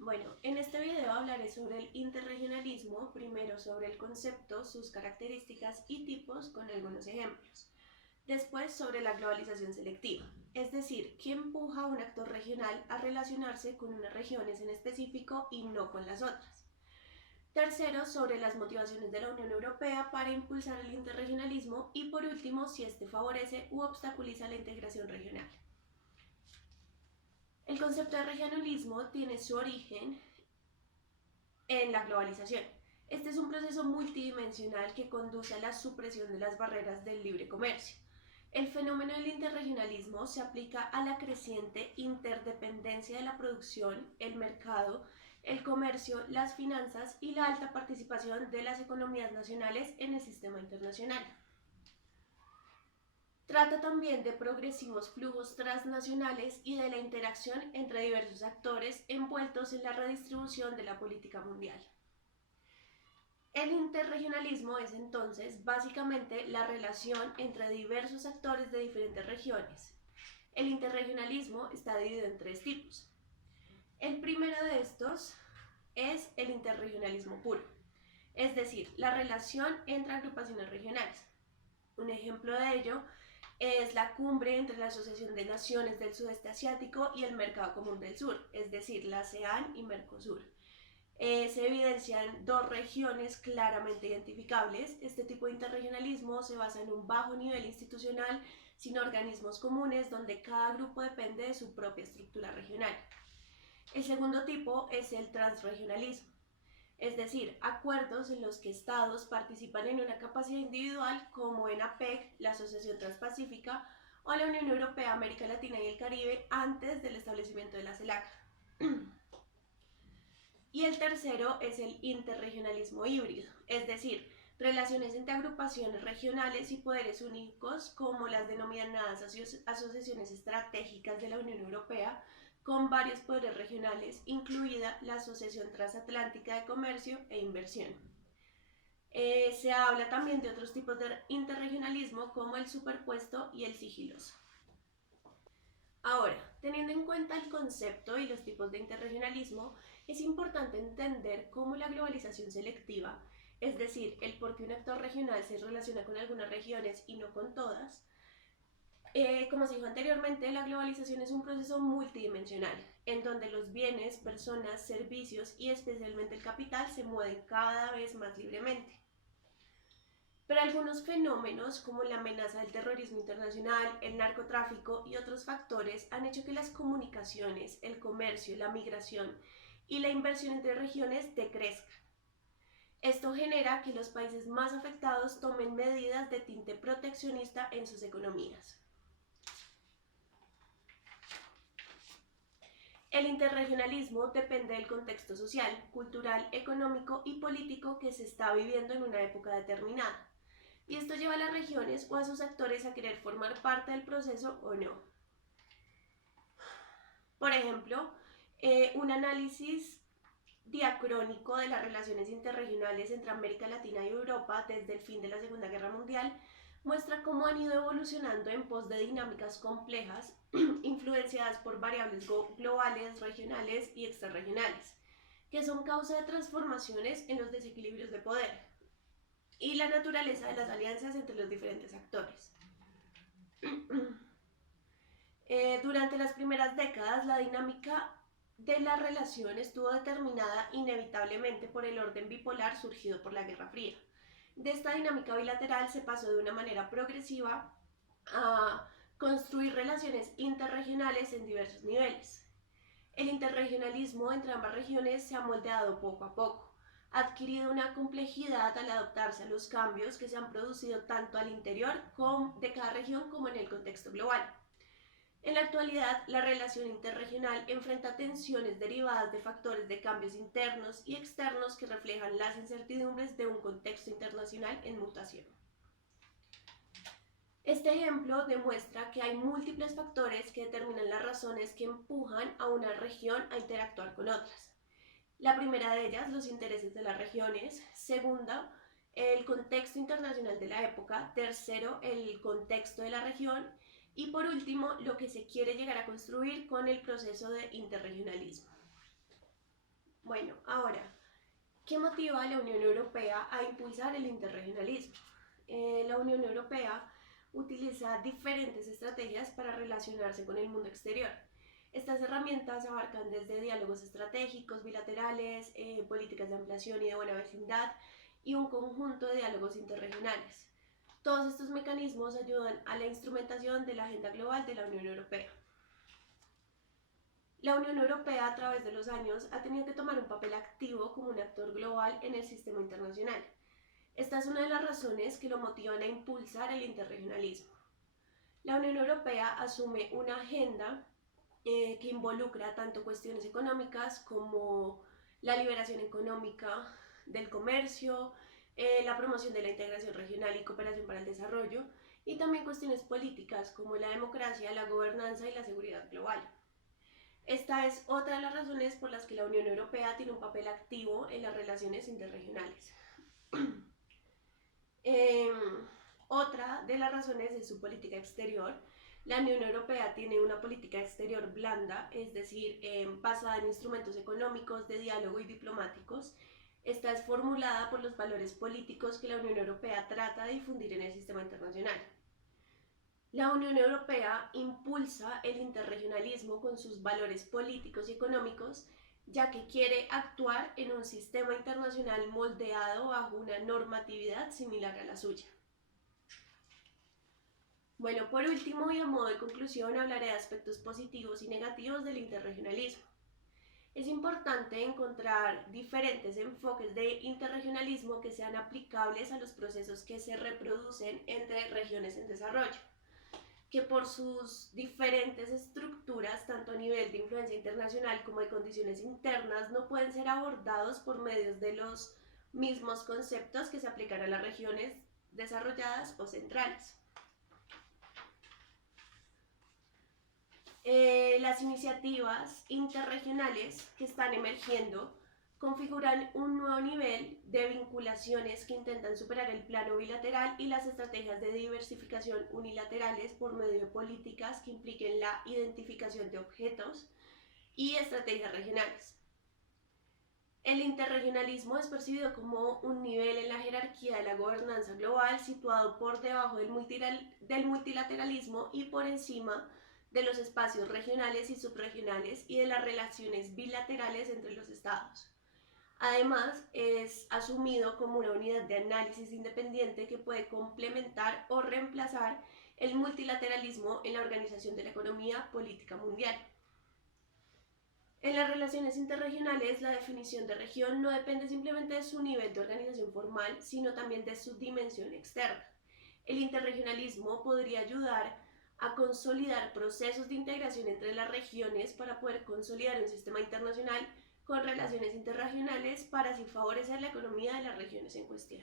Bueno, en este video hablaré sobre el interregionalismo, primero sobre el concepto, sus características y tipos con algunos ejemplos. Después sobre la globalización selectiva, es decir, qué empuja a un actor regional a relacionarse con unas regiones en específico y no con las otras. Tercero, sobre las motivaciones de la Unión Europea para impulsar el interregionalismo y por último, si este favorece u obstaculiza la integración regional. El concepto de regionalismo tiene su origen en la globalización. Este es un proceso multidimensional que conduce a la supresión de las barreras del libre comercio. El fenómeno del interregionalismo se aplica a la creciente interdependencia de la producción, el mercado, el comercio, las finanzas y la alta participación de las economías nacionales en el sistema internacional. Trata también de progresivos flujos transnacionales y de la interacción entre diversos actores envueltos en la redistribución de la política mundial. El interregionalismo es entonces básicamente la relación entre diversos actores de diferentes regiones. El interregionalismo está dividido en tres tipos. El primero de estos es el interregionalismo puro, es decir, la relación entre agrupaciones regionales. Un ejemplo de ello es la cumbre entre la Asociación de Naciones del Sudeste Asiático y el Mercado Común del Sur, es decir, la ASEAN y Mercosur. Se evidencian dos regiones claramente identificables. Este tipo de interregionalismo se basa en un bajo nivel institucional, sin organismos comunes, donde cada grupo depende de su propia estructura regional. El segundo tipo es el transregionalismo, es decir, acuerdos en los que estados participan en una capacidad individual, como en APEC, la Asociación Transpacífica, o la Unión Europea, América Latina y el Caribe, antes del establecimiento de la CELAC. Y el tercero es el interregionalismo híbrido, es decir, relaciones entre agrupaciones regionales y poderes únicos, como las denominadas asociaciones estratégicas de la Unión Europea, con varios poderes regionales, incluida la Asociación Transatlántica de Comercio e Inversión. Se habla también de otros tipos de interregionalismo, como el superpuesto y el sigiloso. Ahora, teniendo en cuenta el concepto y los tipos de interregionalismo, es importante entender cómo la globalización selectiva, es decir, el por qué un actor regional se relaciona con algunas regiones y no con todas. Como se dijo anteriormente, la globalización es un proceso multidimensional, en donde los bienes, personas, servicios y especialmente el capital se mueven cada vez más libremente. Pero algunos fenómenos, como la amenaza del terrorismo internacional, el narcotráfico y otros factores, han hecho que las comunicaciones, el comercio, la migración y la inversión entre regiones decrezcan. Esto genera que los países más afectados tomen medidas de tinte proteccionista en sus economías. El interregionalismo depende del contexto social, cultural, económico y político que se está viviendo en una época determinada, y esto lleva a las regiones o a sus actores a querer formar parte del proceso o no. Por ejemplo, un análisis diacrónico de las relaciones interregionales entre América Latina y Europa desde el fin de la Segunda Guerra Mundial muestra cómo han ido evolucionando en pos de dinámicas complejas influenciadas por variables globales, regionales y extrarregionales, que son causa de transformaciones en los desequilibrios de poder y la naturaleza de las alianzas entre los diferentes actores. Durante las primeras décadas, la dinámica de la relación estuvo determinada inevitablemente por el orden bipolar surgido por la Guerra Fría. De esta dinámica bilateral se pasó de una manera progresiva a construir relaciones interregionales en diversos niveles. El interregionalismo entre ambas regiones se ha moldeado poco a poco, ha adquirido una complejidad al adaptarse a los cambios que se han producido tanto al interior de cada región como en el contexto global. En la actualidad, la relación interregional enfrenta tensiones derivadas de factores de cambios internos y externos que reflejan las incertidumbres de un contexto internacional en mutación. Este ejemplo demuestra que hay múltiples factores que determinan las razones que empujan a una región a interactuar con otras. La primera de ellas, los intereses de las regiones. Segunda, el contexto internacional de la época. Tercero, el contexto de la región. Y por último, lo que se quiere llegar a construir con el proceso de interregionalismo. ¿Qué motiva a la Unión Europea a impulsar el interregionalismo? La Unión Europea utiliza diferentes estrategias para relacionarse con el mundo exterior. Estas herramientas abarcan desde diálogos estratégicos, bilaterales, políticas de ampliación y de buena vecindad y un conjunto de diálogos interregionales. Todos estos mecanismos ayudan a la instrumentación de la agenda global de la Unión Europea. La Unión Europea a través de los años ha tenido que tomar un papel activo como un actor global en el sistema internacional. Esta es una de las razones que lo motivan a impulsar el interregionalismo. La Unión Europea asume una agenda que involucra tanto cuestiones económicas como la liberación económica del comercio, la promoción de la integración regional y cooperación para el desarrollo, y también cuestiones políticas como la democracia, la gobernanza y la seguridad global. Esta es otra de las razones por las que la Unión Europea tiene un papel activo en las relaciones interregionales. Otra de las razones es su política exterior. La Unión Europea tiene una política exterior blanda, es decir, basada en instrumentos económicos, de diálogo y diplomáticos. Esta es formulada por los valores políticos que la Unión Europea trata de difundir en el sistema internacional. La Unión Europea impulsa el interregionalismo con sus valores políticos y económicos, ya que quiere actuar en un sistema internacional moldeado bajo una normatividad similar a la suya. Bueno, por último y a modo de conclusión hablaré de aspectos positivos y negativos del interregionalismo. Es importante encontrar diferentes enfoques de interregionalismo que sean aplicables a los procesos que se reproducen entre regiones en desarrollo, que por sus diferentes estructuras, tanto a nivel de influencia internacional como de condiciones internas, no pueden ser abordados por medios de los mismos conceptos que se aplican a las regiones desarrolladas o centrales. Las iniciativas interregionales que están emergiendo configuran un nuevo nivel de vinculaciones que intentan superar el plano bilateral y las estrategias de diversificación unilaterales por medio de políticas que impliquen la identificación de objetos y estrategias regionales. El interregionalismo es percibido como un nivel en la jerarquía de la gobernanza global situado por debajo del multilateralismo y por encima de los espacios regionales y subregionales y de las relaciones bilaterales entre los estados. Además, es asumido como una unidad de análisis independiente que puede complementar o reemplazar el multilateralismo en la organización de la economía política mundial. En las relaciones interregionales, la definición de región no depende simplemente de su nivel de organización formal, sino también de su dimensión externa. El interregionalismo podría ayudar a consolidar procesos de integración entre las regiones para poder consolidar un sistema internacional con relaciones interregionales para así favorecer la economía de las regiones en cuestión.